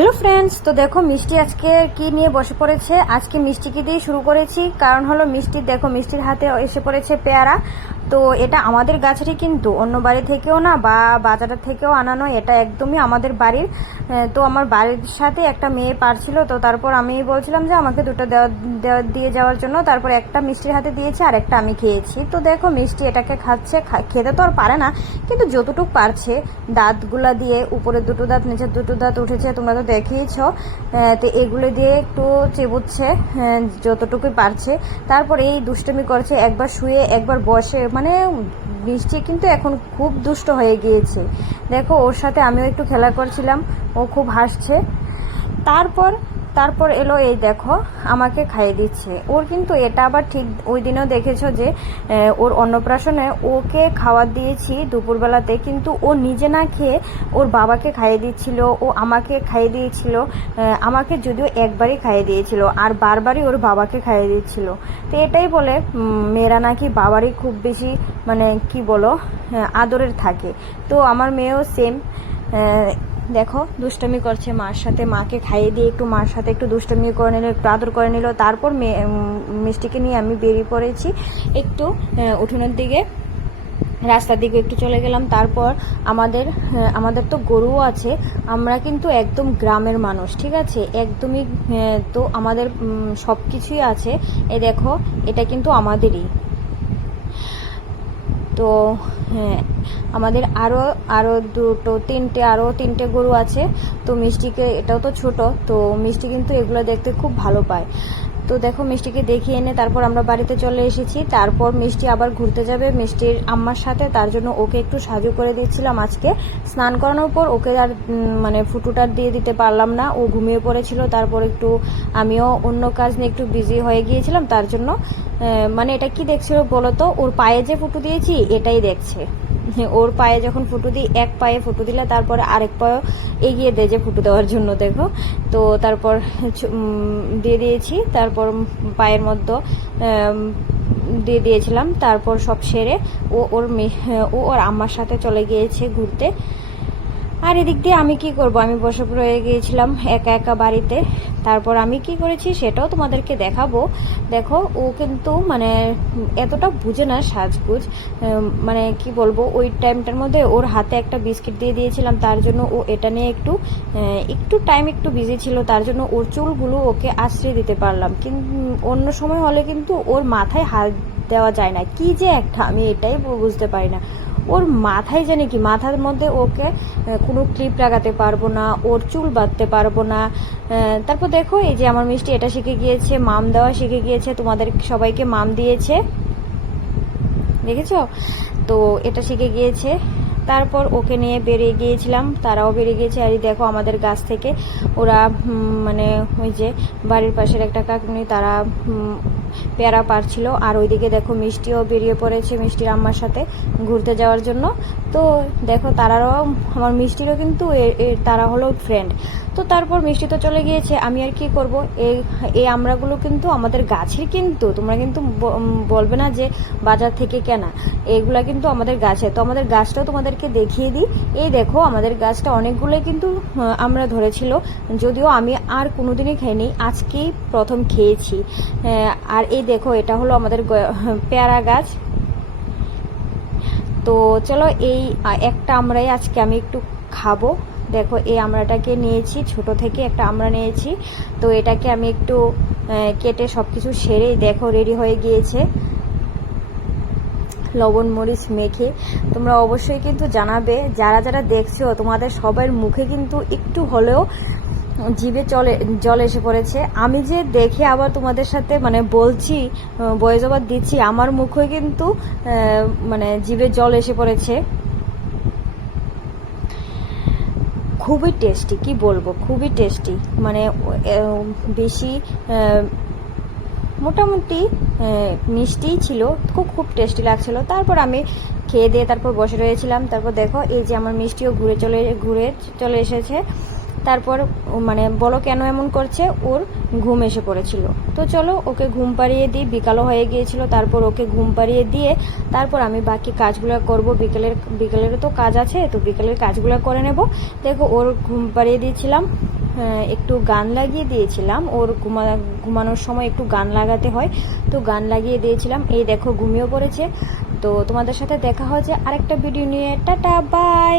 Hello friends, তো দেখো মিষ্টি আজকে কি নিয়ে বসে পড়েছে। আজকে মিষ্টিকে দিয়ে শুরু করেছি, কারণ হলো মিষ্টি দেখো মিষ্টির হাতে এসে পড়েছে পেয়ারা। তো এটা আমাদের গাছেরই, কিন্তু অন্য বাড়ি থেকেও না বা বাজারের থেকেও আনানো, এটা একদমই আমাদের বাড়ির। তো আমার বাড়ির সাথে একটা মেয়ে পারছিল, তো তারপর আমি বলছিলাম যে আমাকে দুটো দিয়ে যাওয়ার জন্য। তারপর একটা মিষ্টির হাতে দিয়েছে আর একটা আমি খেয়েছি। তো দেখো মিষ্টি এটাকে খাচ্ছে, খেতে তো আর পারে না, কিন্তু যতটুকু পারছে দাঁতগুলা দিয়ে, উপরে দুটো দাঁত নিচে দুটো দাঁত উঠেছে, তোমরা তো দেখিয়েছ। তো এগুলো দিয়ে একটু চেবুচ্ছে যতটুকুই পারছে। তারপর এই দুষ্টুমি করছে, একবার শুয়ে একবার বসে, মানে মিষ্টি কিন্তু এখন খুব দুষ্ট হয়ে গিয়েছে। দেখো ওর সাথে আমিও একটু খেলা করছিলাম, ও খুব হাসছে। তারপর তারপর এলো এই দেখো আমাকে খাইয়ে দিচ্ছে। ওর কিন্তু এটা আবার ঠিক, ওই দিনও দেখেছো যে ওর অন্নপ্রাশনে ওকে খাওয়া দিয়েছি দুপুরবেলাতে, কিন্তু ও নিজে না খেয়ে ওর বাবাকে খাইয়ে দিচ্ছিল, ও আমাকে খাইয়ে দিয়েছিল। আমাকে যদিও একবারই খাইয়ে দিয়েছিল, আর বারবারই ওর বাবাকে খাইয়ে দিচ্ছিল। তো এটাই বলে মেয়েরা নাকি বাবারই খুব বেশি, মানে কি বলো, আদরের থাকে। তো আমার মেয়েও সেম, দেখো দুষ্টমি করছে মার সাথে, মাকে খাইয়ে দিয়ে একটু মার সাথে একটু দুষ্টমি করে নিল, একটু আদর করে নিল। তারপর মিষ্টিকে নিয়ে আমি বেরিয়ে পড়েছি একটু উঠোনের দিকে, রাস্তার দিকে একটু চলে গেলাম। তারপর আমাদের তো গরুও আছে, আমরা কিন্তু একদম গ্রামের মানুষ, ঠিক আছে, একদমই। তো আমাদের সব কিছুই আছে। এই দেখো এটা কিন্তু আমাদেরই। তো হ্যাঁ, আমাদের আরও তিনটে গরু আছে। তো মিষ্টিকে, এটাও তো ছোট, তো মিষ্টি কিন্তু এগুলো দেখতে খুব ভালো পায়। তো দেখো মিষ্টিকে দেখিয়ে এনে তারপর আমরা বাড়িতে চলে এসেছি। তারপর মিষ্টি আবার ঘুরতে যাবে মিষ্টির আম্মার সাথে, তার জন্য ওকে একটু সাজু করে দিচ্ছিলাম। আজকে স্নান করানোর পর ওকে আর মানে ফুটুটা দিয়ে দিতে পারলাম না, ও ঘুমিয়ে পড়েছিল। তারপর একটু আমিও অন্য কাজ নিয়ে একটু বিজি হয়ে গিয়েছিলাম, তার জন্য মানে এটা কি দেখছিল বলো তো, ওর পায়ে যে ফুটু দিয়েছি এটাই দেখছে। ওর পায়ে যখন ফুটু দিই, এক পায়ে ফুটু দিলে তারপরে আরেক পায়ে এগিয়ে দেয় যে ফুটু দেওয়ার জন্য, দেখো। তো তারপর দিয়ে দিয়েছি, তারপর পায়ের মধ্যে দিয়ে দিয়েছিলাম। তারপর সব সেরে ও ওর আম্মার সাথে চলে গিয়েছে ঘুরতে। আর এদিক দিয়ে আমি কি করব, আমি বসে রয়ে গিয়েছিলাম একা একা বাড়িতে। তারপর আমি কি করেছি সেটাও তোমাদেরকে দেখাবো। দেখো ও কিন্তু মানে এতটা বুঝে না সাজগুজ, মানে কি বলবো, ওই টাইমটার মধ্যে ওর হাতে একটা বিস্কিট দিয়ে দিয়েছিলাম, তার জন্য ও এটা নিয়ে একটু টাইম একটু বিজি ছিল, তার জন্য ওর চুলগুলো ওকে আশ্রয় দিতে পারলাম। কিন্তু অন্য সময় হলে কিন্তু ওর মাথায় হাত দেওয়া যায় না, কি যে একটা, আমি এটাই বুঝতে পারি না। ওর মাথায় জানি কি, মাথার মধ্যে ওকে কোনো ক্লিপ লাগাতে পারবো না, ওর চুল বাঁধতে পারবো না। তারপর দেখো এই যে আমার মিষ্টি এটা শিখে গিয়েছে, মাম দেওয়া শিখে গিয়েছে, তোমাদের সবাইকে মাম দিয়েছে, দেখেছো? তো এটা শিখে গিয়েছে। তারপর ওকে নিয়ে বেরিয়ে গিয়েছিলাম, তারাও বেরিয়ে গিয়েছে। আর দেখো আমাদের গাছ থেকে ওরা মানে ওই যে বাড়ির পাশের একটা কাকুনি, তারা পেয়ারা পারছিল। আর ওইদিকে দেখো মিষ্টিও বেরিয়ে পড়েছে মিষ্টির আম্মার সাথে ঘুরতে যাওয়ার জন্য। তো দেখো তারাও, আমার মিষ্টিরও কিন্তু তারা হলো ফ্রেন্ড। তো তারপর মিষ্টি তো চলে গিয়েছে, আমি আর কি করব। এই আমড়াগুলো কিন্তু আমাদের গাছের, কিন্তু তোমরা কিন্তু বলবে না যে বাজার থেকে কেনা, এগুলা কিন্তু আমাদের গাছে। তো আমাদের গাছটাও তোমাদেরকে দেখিয়ে দিই। এই দেখো আমাদের গাছটা অনেকগুলোই কিন্তু আমরা ধরেছিল, যদিও আমি আর কোনোদিনই খাইনি, আজকেই প্রথম খেয়েছি। আর এই দেখো এটা হলো আমাদের পেয়ারা গাছ। তো চলো এই একটা আমরাই আজকে আমি একটু খাবো। দেখো এই আমড়াটাকে নিয়েছি, ছোট থেকে একটা আমড়া নিয়েছি। তো এটাকে আমি একটু কেটে সব কিছু সেরেই দেখো রেডি হয়ে গিয়েছে, লবণ মরিচ মেখে। তোমরা অবশ্যই কিন্তু জানাবে, যারা যারা দেখছো তোমাদের সবার মুখে কিন্তু একটু হলেও জিভে জল এসে পড়েছে। আমি যে দেখে আবার তোমাদের সাথে মানে বলছি, ভয়েস ওভার দিচ্ছি, আমার মুখে কিন্তু মানে জিভে জল এসে পড়েছে। খুবই টেস্টি, কি বলবো, খুবই টেস্টি, মানে বেশি মোটামুটি মিষ্টিই ছিল, খুব টেস্টি লাগছিল। তারপর আমি খেয়ে দিয়ে তারপর বসে রয়েছিলাম। তারপর দেখো এই যে আমার মিষ্টিও ঘুরে চলে এসেছে। তারপর মানে বলো কেন এমন করছে, ওর ঘুম এসে পড়েছিল। তো চলো ওকে ঘুম পাড়িয়ে দিই, বিকালও হয়ে গিয়েছিল। তারপর ওকে ঘুম পাড়িয়ে দিয়ে তারপর আমি বাকি কাজগুলো করব, বিকেলেরও তো কাজ আছে, তো বিকেলের কাজগুলো করে নেব। দেখো ওর ঘুম পাড়িয়ে দিয়েছিলাম, একটু গান লাগিয়ে দিয়েছিলাম, ওর ঘুমানোর সময় একটু গান লাগাতে হয়, তো গান লাগিয়ে দিয়েছিলাম। এই দেখো ঘুমিয়েও পড়েছে। তো তোমাদের সাথে দেখা হচ্ছে আরেকটা ভিডিও নিয়ে। Tata, by.